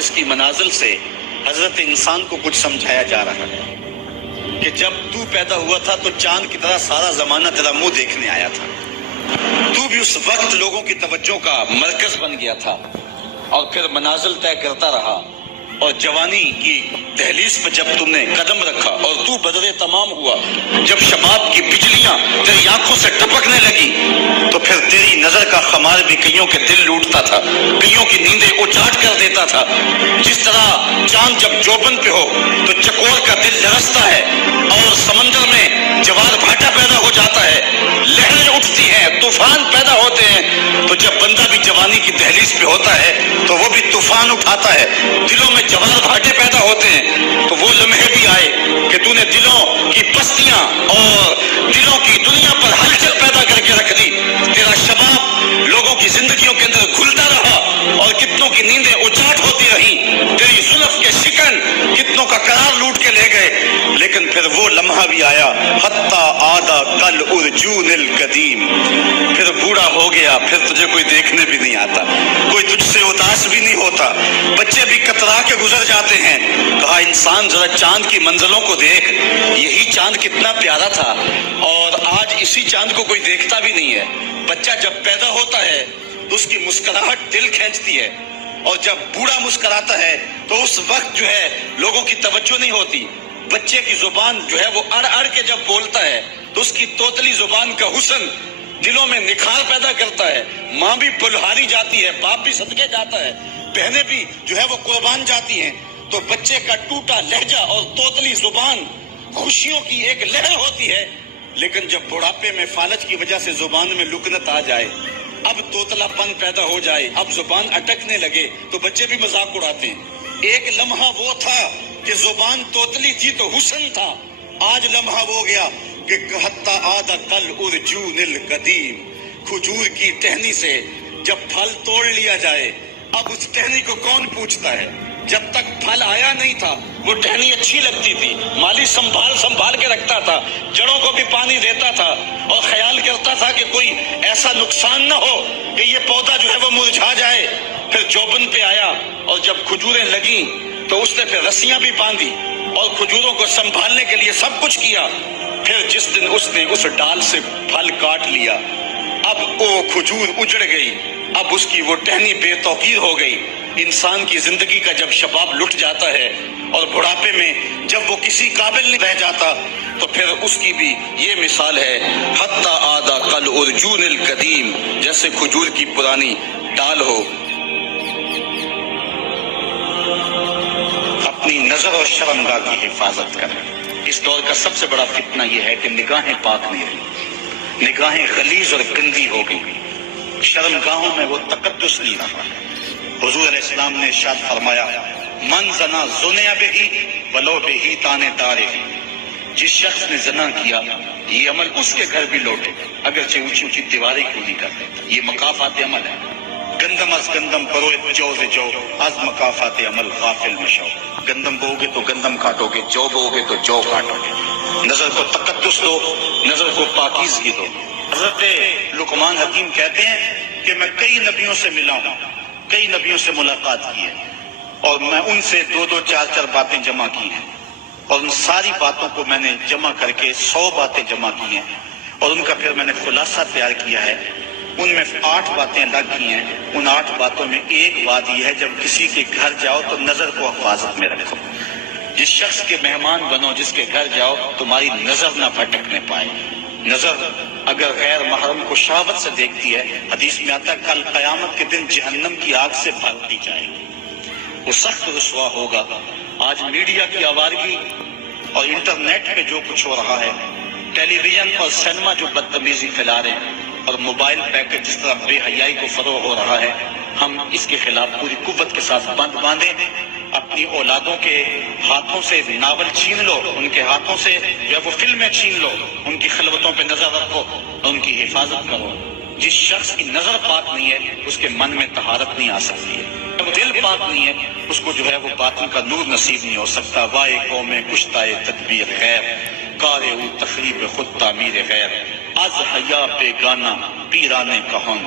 اس کی منازل سے حضرت انسان کو کچھ سمجھایا جا رہا ہے کہ جب تو پیدا ہوا تھا تو چاند کی طرح سارا زمانہ تیرا منہ دیکھنے آیا تھا. تو بھی اس وقت لوگوں کی توجہ کا مرکز بن گیا تھا اور پھر منازل طے کرتا رہا. اور جوانی کی دہلیز پہ جب تم نے قدم رکھا اور تو بدر تمام ہوا، جب شباب کی بجلیاں تیری آنکھوں سے ٹپکنے لگی، تو پھر تیری نظر کا خمار بھی کئیوں کے دل لوٹتا تھا، کئیوں کی نیندیں اجاٹ کر دیتا تھا. جس طرح چاند جب جوبن پہ ہو تو چکور کا دل لرزتا ہے اور سمندر میں جوار بھاٹا پیدا ہو جاتا ہے، لہریں اٹھتی ہیں، طوفان پیدا ہوتے ہیں، تو جب بندہ بھی جوانی کی دہلیز پہ ہوتا ہے تو وہ بھی طوفان اٹھاتا ہے. دلوں میں جوار بھاٹے پیدا ہوتے ہیں تو وہ لمحے بھی آئے کہ تو نے دلوں کی بستیاں اور دلوں کی دنیا پر ہلچل پیدا کر کے رکھ دی. تیرا شباب لوگوں کی زندگیوں کے اندر گھلتا رہا اور کتنوں کی نیندیں اجاٹ ہوتی رہی. تیری زلف کے شکن کتنوں کا قرار لوٹ کے لے گئے. لیکن پھر وہ لمحہ بھی آیا، حتی آدھا کل ارجون القدیم. پھر بوڑھا ہو گیا، پھر تجھے کوئی دیکھنے بھی نہیں آتا، کوئی تجھ سے اداس بھی نہیں ہوتا، بچے بھی کترا کے گزر جاتے ہیں. کہا انسان ذرا چاند کی منزلوں کو دیکھ، یہی چاند کتنا پیارا تھا اور آج اسی چاند کو کوئی دیکھتا بھی نہیں ہے. بچہ جب پیدا ہوتا ہے تو اس کی مسکراہٹ دل کھینچتی ہے، اور جب بوڑھا مسکراتا ہے تو اس وقت جو ہے لوگوں کی توجہ نہیں ہوتی. بچے کی زبان جو ہے وہ اڑ اڑ کے جب بولتا ہے تو اس کی توتلی زبان کا حسن دلوں میں نکھار پیدا کرتا ہے. ماں بھی بلہاری جاتی ہے، باپ بھی صدقے جاتا ہے، بہنیں بھی جو ہے وہ قربان جاتی ہیں. تو بچے کا ٹوٹا لہجہ اور توتلی زبان خوشیوں کی ایک لہر ہوتی ہے. لیکن جب بڑھاپے میں فالج کی وجہ سے زبان میں لکنت آ جائے، اب توتلا پن پیدا ہو جائے، اب زبان اٹکنے لگے، تو بچے بھی مذاق اڑاتے ہیں. ایک لمحہ وہ تھا کہ زبان توتلی تھی تو حسن تھا، آج لمحہ وہ گیا کہ حتی آدھا کل ارجون القدیم. کھجور کی ٹہنی سے جب پھل توڑ لیا جائے، اب اس ٹہنی کو کون پوچھتا ہے؟ جب تک پھل آیا نہیں تھا وہ ٹہنی اچھی لگتی تھی، مالی سنبھال کے رکھتا تھا، جڑوں کو بھی پانی دیتا تھا اور خیال کرتا تھا کہ کوئی ایسا نقصان نہ ہو کہ یہ پودا جو ہے وہ مرجھا جائے. پھر جوبن پہ آیا اور جب کھجوریں لگیں تو اس نے پھر رسیاں بھی باندھی اور کھجوروں کو سنبھالنے کے لیے سب کچھ کیا. پھر جس دن اس نے اس ڈال سے پھل کاٹ لیا، اب وہ کھجور اجڑ گئی، اب اس کی وہ ٹہنی بے توقیر ہو گئی. انسان کی زندگی کا جب شباب لٹ جاتا ہے اور بڑھاپے میں جب وہ کسی قابل نہیں رہ جاتا تو پھر اس کی بھی یہ مثال ہے، حتی آدھا کل ارجون القدیم، جیسے کھجور کی پرانی ڈال ہو. اپنی نظر اور شرمگاہ کی حفاظت کریں. اس دور کا سب سے بڑا فتنہ یہ ہے کہ نگاہیں پاک نہیں رہی، نگاہیں غلیظ اور گندی ہو گئی، شرمگاہوں میں وہ تقدس نہیں رہا. حضور علیہ السلام نے ارشاد فرمایا، من زنا زنیا بہی ولو بہی تانے دارے. جس شخص نے زنا کیا یہ عمل اس کے گھر بھی لوٹے اگرچہ اونچی اونچی دیواریں کیوں نہیں کرتے. یہ مکافات عمل ہے. گندم از گندم پروئے جو سے جو از مکافات عمل غافل مشو. گندم بو گے تو گندم کاٹو گے، جو بو گے تو جو کاٹو گے. نظر کو تقدس دو، نظر کو پاکیزگی دو. حضرت لقمان حکیم کہتے ہیں کہ میں کئی نبیوں سے ملا ہوں، کئی نبیوں سے ملاقات کی ہے، اور میں ان سے 2-2 4-4 باتیں جمع کی ہیں، اور ان ساری باتوں کو میں نے جمع کر کے 100 باتیں جمع کی ہیں، اور ان کا پھر میں نے خلاصہ تیار کیا ہے. ان میں 8 باتیں الگ کی ہیں. ان 8 باتوں میں ایک بات یہ ہے، جب کسی کے گھر جاؤ تو نظر کو حفاظت میں رکھو. جس شخص کے مہمان بنو، جس کے گھر جاؤ، تمہاری نظر نہ بھٹکنے پائے. نظر اگر غیر محرم کو شہوت سے دیکھتی ہے، حدیث میں آتا ہے کل قیامت کے دن جہنم کی آگ سے بھرتی جائے گی، وہ سخت رسوا ہوگا. آج میڈیا کی آوارگی اور انٹرنیٹ پہ جو کچھ ہو رہا ہے، ٹیلی ویژن اور سینما جو بدتمیزی پھیلا رہے ہیں، اور موبائل پیکٹ جس طرح بے حیائی کو فروغ ہو رہا ہے، ہم اس کے خلاف پوری قوت کے ساتھ بند باندھیں. اپنی اولادوں کے ہاتھوں سے ناول چھین لو، ان کے ہاتھوں سے یا وہ فلمیں چھین لو، ان کی خلوتوں پہ نظر رکھو، ان کی حفاظت کرو. جس شخص کی نظر پاک نہیں ہے اس کے من میں طہارت نہیں آ سکتی ہے. جب دل پاک نہیں ہے اس کو جو ہے وہ باطن کا نور نصیب نہیں ہو سکتا. وائے قوم کشتائے تدبیر غیر، کارے او تخریب خود تعمیر غیر. از حیا پہ گانا پیرانے کہن،